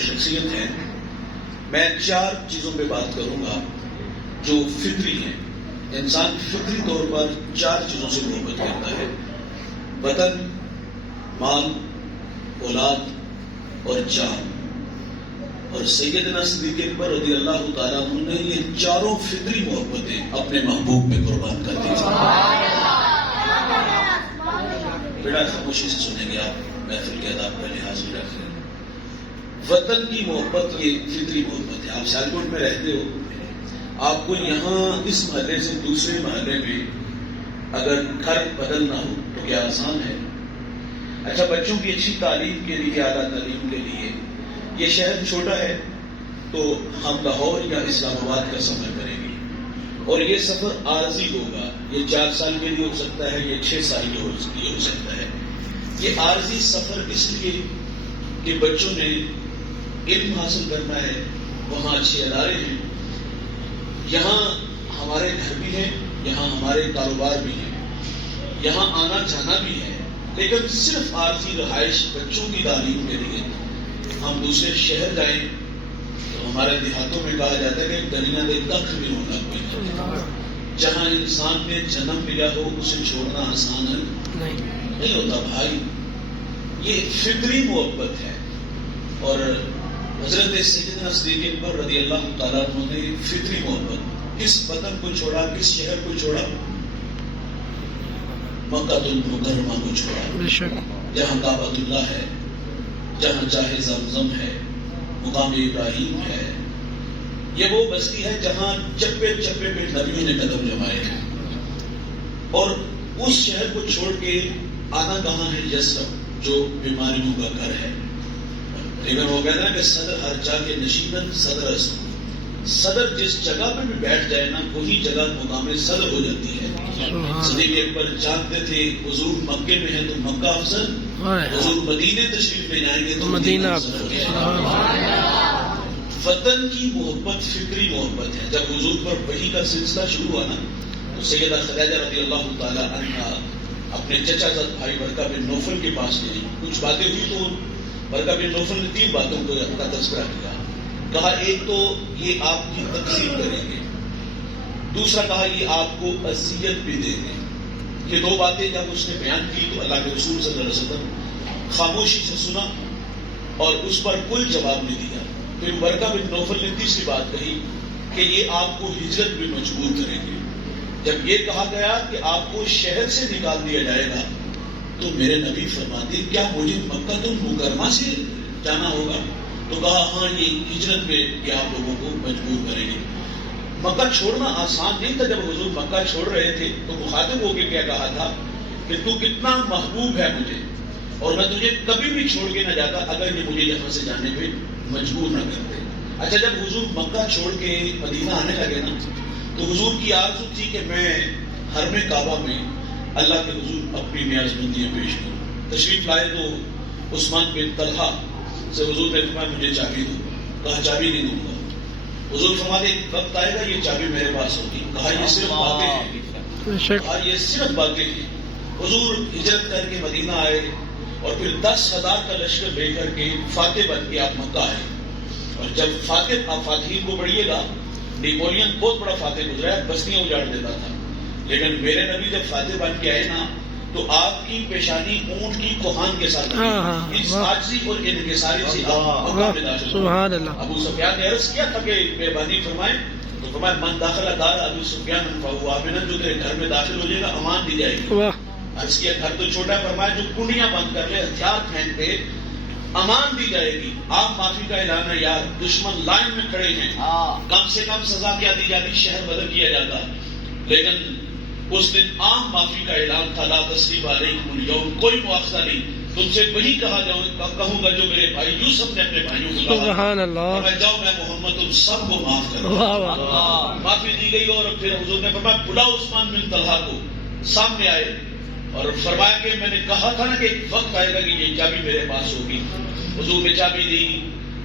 شخصیت ہیں. میں 4 چیزوں پہ بات کروں گا جو فطری ہیں. انسان فطری طور پر 4 چیزوں سے محبت کرتا ہے: وطن، مال، اولاد اور جان. اور سیدنا صدیق اکبر رضی اللہ تعالیٰ عنہ نے یہ 4 فطری محبتیں اپنے محبوب پہ قربان کر دی. بڑا خاموشی سے سنیں گے آپ، محفل کے آداب کا لحاظ بھی رکھ رہے ہیں. وطن کی محبت یہ فطری محبت ہے. آپ سیالکوٹ میں رہتے ہو، آپ کو یہاں اس محلے سے دوسرے محلے میں اگر گھر بدلنا ہو تو کیا آسان ہے؟ اچھا، بچوں کی اچھی تعلیم کے لیے، اعلیٰ تعلیم کے لیے یہ شہر چھوٹا ہے تو ہم لاہور یا اسلام آباد کا سفر کریں گے، اور یہ سفر عارضی ہوگا. یہ 4 سال کے لیے ہو سکتا ہے، یہ 6 سال کے لیے ہو سکتا ہے. یہ عارضی سفر اس لیے کہ بچوں نے علم حاصل کرنا ہے، وہاں اچھے ادارے ہیں، یہاں ہمارے گھر بھی ہیں، یہاں ہمارے کاروبار بھی ہیں، یہاں آنا جانا بھی ہے. لیکن صرف عارضی رہائش بچوں کی تعلیم کے لیے ہم دوسرے شہر جائیں تو ہمارے دیہاتوں میں کہا جاتا ہے کہ دنیا دے کخ بھی ہونا کوئی. جہاں انسان نے جنم لیا ہو اسے چھوڑنا آسان نہیں ہوتا بھائی. یہ فطری محبت ہے. اور حضرت سیدنا صدیق اکبر رضی اللہ تعالیٰ عنہ نے فطری محبت کس وطن کو چھوڑا، کس شہر کو چھوڑا؟ مکہ المکرمہ کو چھوڑا، جہاں کعبۃ اللہ ہے، جہاں چاہے زمزم ہے، مقام ابراہیم ہے. یہ وہ بستی ہے جہاں چپے چپے پہ نبیوں نے قدم جمائے ہیں. اور اس شہر کو چھوڑ کے آنا کہاں ہے؟ یثرب، جو بیماریوں کا گھر ہے. لیکن وہ کہتا ہے کہ صدر ہر جا کے نشیبت صدر است. صدر جس جگہ پہ بھی بیٹھ جائے نا، وہی جگہ مقام صدر ہو جاتی ہے. صدیق اکبر جانتے تھے حضور مکے میں ہے تو مکہ افضل، حضور مدینے تشریف لے جائیں گے تو مدینہ افضل. وطن کی محبت فطری محبت ہے. جب حضور پر وحی کا سلسلہ شروع ہوا نا تو سیدہ خدیجہ رضی اللہ تعالی عنہا اپنے چچا زاد بھائی برقہ بن نوفل کے پاس گئی. کچھ باتیں ہوئی تو برقہ بن نوفل نے 3 باتوں کو اپنا تذکرہ کیا. کہا ایک تو یہ آپ کی تقسیم کریں گے، دوسرا کہا یہ آپ کو اذیت بھی دیں گے. یہ 2 باتیں جب اس نے بیان کی تو اللہ کے رسول صلی اللہ علیہ وسلم خاموشی سے سنا اور اس پر کوئی جواب نہیں دیا. پھر برقہ بن نوفل نے تیسری بات کہی کہ یہ آپ کو ہجرت بھی مجبور کریں گے. جب یہ کہا گیا کہ آپ کو شہر سے نکال دیا جائے گا تو میرے نبی فرماتے کیا مجھے مکہ المکرمہ سے جانا ہوگا؟ تو کہا ہاں، یہ ہجرت پہ یہ آپ لوگوں کو مجبور کریں گے. مکہ چھوڑنا آسان نہیں تھا. جب حضور مکہ چھوڑ رہے تھے تو مخاطب ہو کے کیا کہا تھا کہ تو کتنا محبوب ہے مجھے، اور میں تجھے کبھی بھی چھوڑ کے نہ جاتا اگر یہ مجھے یہاں سے جانے پہ مجبور نہ کرتے. اچھا، جب حضور مکہ چھوڑ کے مدینہ آنے لگے نا تو حضور کی آرزو تھی کہ میں حرم کعبہ میں اللہ کے حضور اپنی نیاز بندیاں پیش کروں. تشریف لائے تو عثمان بن طلحہ سے حضور نے فرمایا مجھے چابی دو. کہا چابی نہیں دوں گا. حضور فرماتے ایک وقت آئے گا یہ چابی میرے پاس ہوگی. کہا یہ صرف باتیں ہیں. کہا یہ صرف باتیں ہیں. حضور ہجرت کر کے مدینہ آئے اور پھر 10,000 کا لشکر لے کر کے فاتح بن کے آپ مکہ آئے. اور جب فاتح، آپ فاتحین کو پڑھیے گا، نیپولین بہت بڑا فاتح گزرا ہے، بستیاں اجاڑ دیتا تھا. لیکن میرے نبی جب فاتح بن کے آئے نا تو آپ کی پیشانی اونٹ کی کوہان کے ساتھ اس عاجزی اور انکساری سے آپ مکہ میں داخل ہوئے. ابو سفیان نے عرض کیا تھا کہ مہربانی فرمائیں، تو فرمایا من داخلہ دار ابو سفیان فہو آمن، جو تیرے گھر میں داخل ہو جائے گا امان دی جائے گی. عرض کیا گھر تو چھوٹا ہے، فرمایا جو کنڈیاں بند کر لے، ہتھیار پھینک دے، امان دی جائے گی. آپ معافی کا اعلان ہے یار، دشمن لائن میں کھڑے ہیں، کم سے کم سزا کیا دی جاتی؟ شہر بدل کیا جاتا. لیکن اس دن عام معافی کا اعلان تھا، لا تثریب علیکم اليوم، کوئی مواخذہ نہیں، تم سے وہی کہوں گا جو میرے بھائی یوسف نے اپنے بھائیوں کو کہا. سبحان اللہ. میں جاؤ میں محمد تم سب کو معاف کروں. معافی دی گئی اور پھر حضور نے فرمایا بلاؤ عثمان بن طلحہ کو. سامنے آئے اور فرمایا کہ میں نے کہا تھا نا کہ ایک وقت آئے گا کہ یہ چابی میرے پاس ہوگی. حضور نے چابی دی،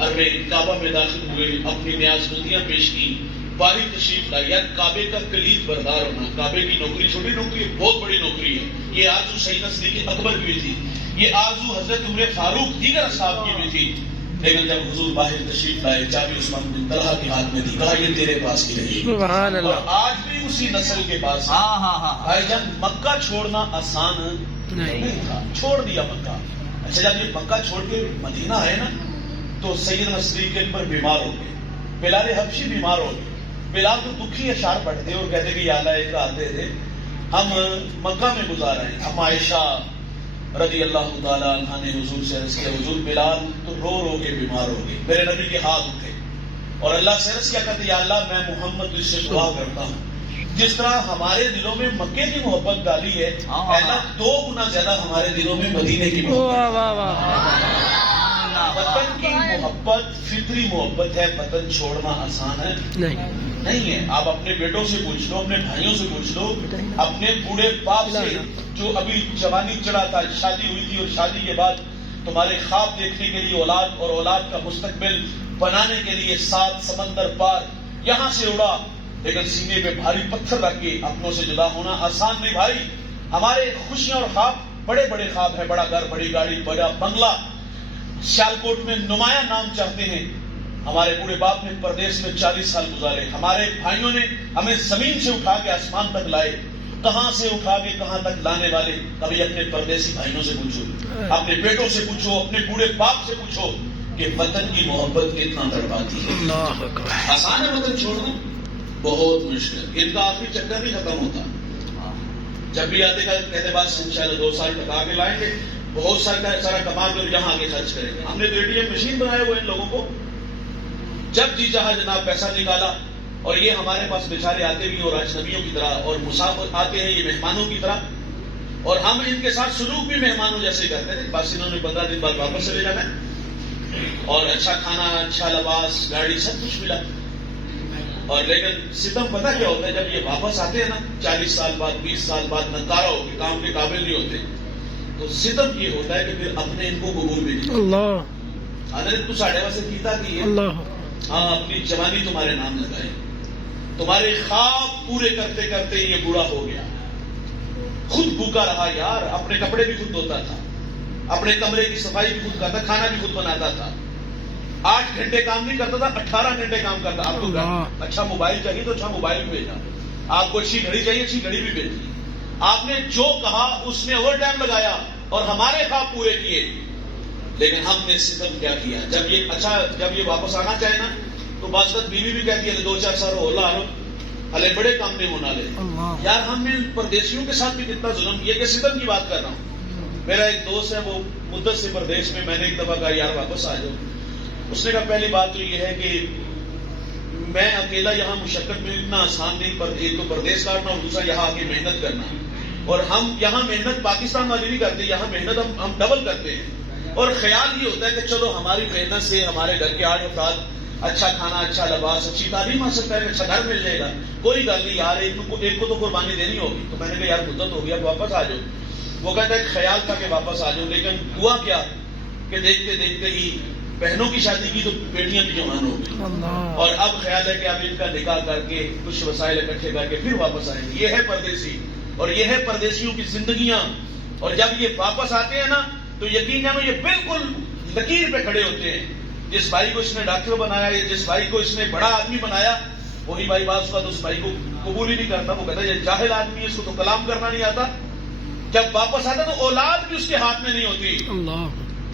حرم کعبہ میں داخل ہوئے، اپنی نیاز بندیاں پیش کی، باہر تشریف لائی. یار کعبے کا کلید بردار ہونا، کعبے کی نوکری چھوٹی نوکری ہے، بہت بڑی نوکری ہے. یہ آرزو سیدنا صدیق اکبر کی بھی تھی، یہ آرزو حضرت عمر فاروق دیگر اصحاب کی بھی تھی. لیکن جب حضور باہر تشریف لائے چابی عثمان بن طلحہ کے ہاتھ میں دی، کہا یہ تیرے پاس کی رہی، سبحان اللہ. اور آج بھی اسی نسل کے پاس. بھائی جان مکہ چھوڑنا آسان نہیں تھا، چھوڑ دیا مکہ. اچھا جب یہ مکہ چھوڑ کے مدینہ آئے نا تو سیدنا صدیق اکبر بیمار ہو گئے، بلال حبشی بیمار ہو گئے. بلال تو دکھی اشعار پڑھتے اور کہتے کہ یا اللہ ایک آتے تھے ہم مکہ میں گزار رہے ہیں. ہم عائشہ رضی اللہ تعالیٰ عنہ نے حضور سے عرض کیا حضور بلال تو رو رو کے بیمار ہو گئے. میرے نبی کے ہاتھ اٹھے اور اللہ سے عرض کیا کہتے یا اللہ میں محمد تجھ سے دعا کرتا ہوں جس طرح ہمارے دلوں میں مکے کی محبت ڈالی ہے اللہ 2 گنا زیادہ ہمارے دلوں میں مدینے کی واہ محبت. واہ واہ. وطن کی محبت فطری محبت ہے، وطن چھوڑنا آسان ہے نہیں ہے. آپ اپنے بیٹوں سے پوچھ لو، اپنے بھائیوں سے پوچھ لو، اپنے بوڑھے باپ سے جو ابھی جوانی چڑھا تھا، شادی ہوئی تھی اور شادی کے بعد تمہارے خواب دیکھنے کے لیے اولاد اور اولاد کا مستقبل بنانے کے لیے 7 سمندر پار یہاں سے اڑا، لیکن سینے پہ بھاری پتھر رکھ کے اپنوں سے جدا ہونا آسان نہیں بھائی. ہمارے خوشیاں اور خواب بڑے بڑے خواب ہیں، بڑا گھر، بڑی گاڑی، بڑا بنگلہ، سیالکوٹ میں نمایاں نام چاہتے ہیں. ہمارے بوڑھے باپ نے پردیس میں 40 سال گزارے، ہمارے بھائیوں نے ہمیں زمین سے اٹھا کے آسمان تک لائے. کہاں سے اٹھا کے کہاں تک لانے والے کبھی اپنے پردیسی بھائیوں سے پوچھو، اپنے بیٹوں سے پوچھو، اپنے بوڑھے باپ سے پوچھو کہ وطن کی محبت کتنا تڑپاتی ہے. آسان ہے وطن چھوڑنا؟ بہت مشکل. ان کا آخری چکر نہیں ختم ہوتا. جب بھی آتے کہتے بات انشاءاللہ 2 سال تک آگے لائیں گے، بہت سارا کما کر یہاں آگے خرچ کریں گے. ہم نے تو ATM مشین بنایا ہوا ان لوگوں کو، جب جی چاہا جناب پیسہ نکالا. اور یہ ہمارے پاس بیچارے آتے بھی اور اجنبیوں کی طرح اور مسافر آتے ہیں یہ مہمانوں کی طرح، اور ہم ان کے ساتھ سلوک بھی مہمانوں جیسے کرتے ہیں. بس انہوں نے 15 دن بعد واپس چلے جانا ہے اور اچھا کھانا، اچھا لباس، گاڑی، سب کچھ ملا. اور لیکن ستم پتہ کیا ہوتا ہے جب یہ واپس آتے ہیں نا 40 سال بعد، 20 سال بعد، نکارا ہو کے کام کے قابل نہیں ہوتے، تو ستم یہ ہوتا ہے کہ پھر اپنے ان کو قبول بھی نہیں. اللہ تو ساڑھے واسے کیتا کہ ہاں اپنی جوانی تمہارے نام لگائے، تمہارے خواب پورے کرتے کرتے یہ بوڑھا ہو گیا. خود بھوکا رہا یار، اپنے کپڑے بھی خود دھوتا تھا، اپنے کمرے کی صفائی بھی خود کرتا، کھانا بھی خود بناتا تھا. 8 گھنٹے کام نہیں کرتا تھا، 18 گھنٹے کام کرتا. آپ کو اچھا موبائل چاہیے تو اچھا موبائل بھی بھیجا، آپ کو اچھی گھڑی چاہیے اچھی گھڑی بھی بھیجی. آپ نے جو کہا اس میں اوور ٹائم لگایا اور ہمارے خواب پورے کیے. لیکن ہم نے ستم کیا کیا؟ جب یہ واپس آنا چاہے نا تو بعض وقت بیوی بھی کہتی ہے 2-4 سال ہولا ہلے بڑے کام نہیں ہونا لے. یار ہم نے پردیسیوں کے ساتھ بھی کتنا ظلم کیا کہ ستم کی بات کر رہا ہوں. میرا ایک دوست ہے وہ مدت سے پردیش میں، میں نے ایک دفعہ کہا یار واپس آ جاؤ. اس نے کہا پہلی بات تو یہ ہے کہ میں اکیلا یہاں مشقت میں اتنا آسان نہیں، پر ایک تو پردیش کاٹنا اور دوسرا یہاں آ کے محنت کرنا. اور ہم یہاں محنت پاکستان والی نہیں کرتے، یہاں محنت ہم ڈبل کرتے ہیں. اور خیال یہ ہوتا ہے کہ چلو ہماری محنت سے ہمارے گھر کے 8 افراد اچھا کھانا، اچھا لباس، اچھی تعلیم حاصل سکتا ہے، اچھا گھر مل جائے گا. کوئی گل نہیں یار، ایک کو تو قربانی دینی ہوگی. تو میں نے کہا یار مدت ہو گیا واپس آ جاؤ. وہ کہتا ہے خیال تھا کہ واپس آ جاؤ، لیکن ہوا کیا کہ دیکھتے دیکھتے ہی بہنوں کی شادی کی تو بیٹیاں بھی جوان ہو گئی، اور اب خیال ہے کہ اب ان کا نکاح کر کے کچھ وسائل اکٹھے کر کے پھر واپس آئیں گے. یہ ہے پردیسی اور یہ ہے پردیسیوں کی زندگیاں. اور جب یہ واپس آتے ہیں نا تو یقین جانو یہ بالکل لکیر پہ کھڑے ہوتے ہیں. جس بھائی کو اس نے ڈاکٹر بنایا یا جس بھائی کو اس نے بڑا آدمی بنایا، وہی بھائی بعض اوقات اس بھائی کو قبول ہی نہیں کرتا. وہ کہتا ہے یہ جاہل آدمی ہے، اس کو تو کلام کرنا نہیں آتا. جب واپس آتا تو اولاد بھی اس کے ہاتھ میں نہیں ہوتی.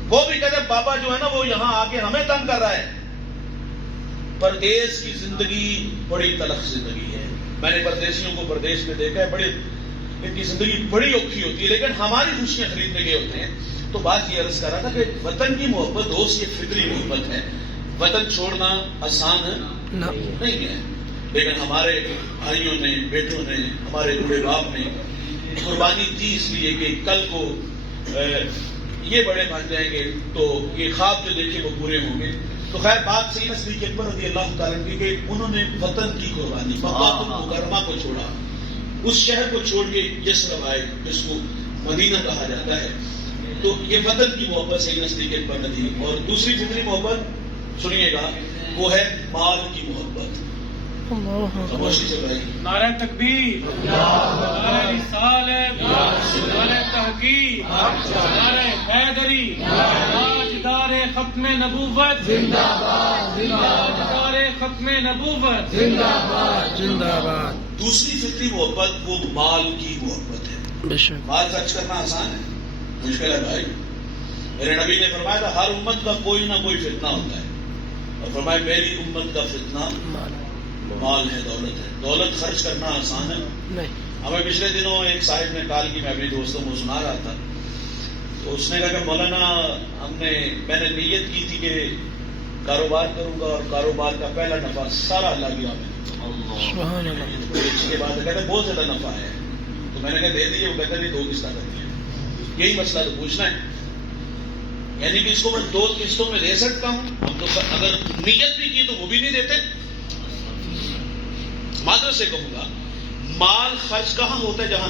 وہ بھی کہتے ہیں بابا جو ہے نا وہ یہاں آ کے ہمیں تنگ کر رہا ہے. پردیس کی زندگی بڑی تلخ زندگی ہے. میں نے پردیسیوں کو پردیس میں دیکھا ہے، ان کی زندگی بڑی اوکھی ہوتی ہے، لیکن ہماری خوشیاں خریدنے گئے ہوتے ہیں. تو بات یہ عرض کر رہا تھا کہ وطن کی محبت دوست یہ فطری محبت ہے. وطن چھوڑنا آسان نہیں ہے، لیکن ہمارے بھائیوں نے، بیٹوں نے، ہمارے بوڑھے باپ نے قربانی دی اس لیے کہ کل کو یہ بڑے بن جائیں گے تو یہ خواب جو دیکھے وہ پورے ہوں گے. تو خیر بات صحیح صدیق اکبر رضی اللہ تعالیٰ عنہ کہ انہوں نے وطن کی قربانی، مکہ المکرمہ کو چھوڑا، اس شہر کو چھوڑ کے یثرب آئے جس کو مدینہ کہا جاتا ہے. تو یہ وطن کی محبت صحیح صدیق اکبر نے دی. اور دوسری فطری محبت سنیے گا، وہ ہے مال کی محبت. خاموشی سے بھائی، نعرہ تکبیر، نعرہ رسالت، نعرہ تحقیق، نعرہ حیدری، تاجدار تاجدار ختم نبوت زندہ باد تاجدار ختم نبوت زندہ باد زندہ باد. دوسری فطری محبت وہ مال کی محبت ہے. بے شک. مال خرچ کرنا آسان ہے؟ مشکل ہے بھائی. میرے نبی نے فرمایا تھا ہر امت کا کوئی نہ کوئی فتنہ ہوتا ہے، اور فرمایا میری امت کا فتنہ مال ہے، دولت ہے. دولت خرچ کرنا آسان ہے نہیں. ہمیں پچھلے دنوں ایک صاحب نے کال کی، میں اپنے دوستوں کو سنا رہا تھا، تو اس نے کہا کہ مولانا میں نے نیت کی تھی کہ کاروبار کروں گا اور کاروبار کا پہلا نفع سارا اللہ کی راہ میں. سبحان اللہ. اس کے بعد کہتے بہت زیادہ نفع ہے، تو میں نے کہا دے دیے. وہ کہتے نہیں 2 قسطیں کرنی ہے. یہی مسئلہ تو پوچھنا ہے، یعنی کہ اس کو میں 2 قسطوں میں دے سکتا ہوں. ہم تو اگر نیت بھی کی تو وہ بھی نہیں دیتے. معذرت سے کہوں گا مال خرچ کہاں ہوتا ہے؟ جہاں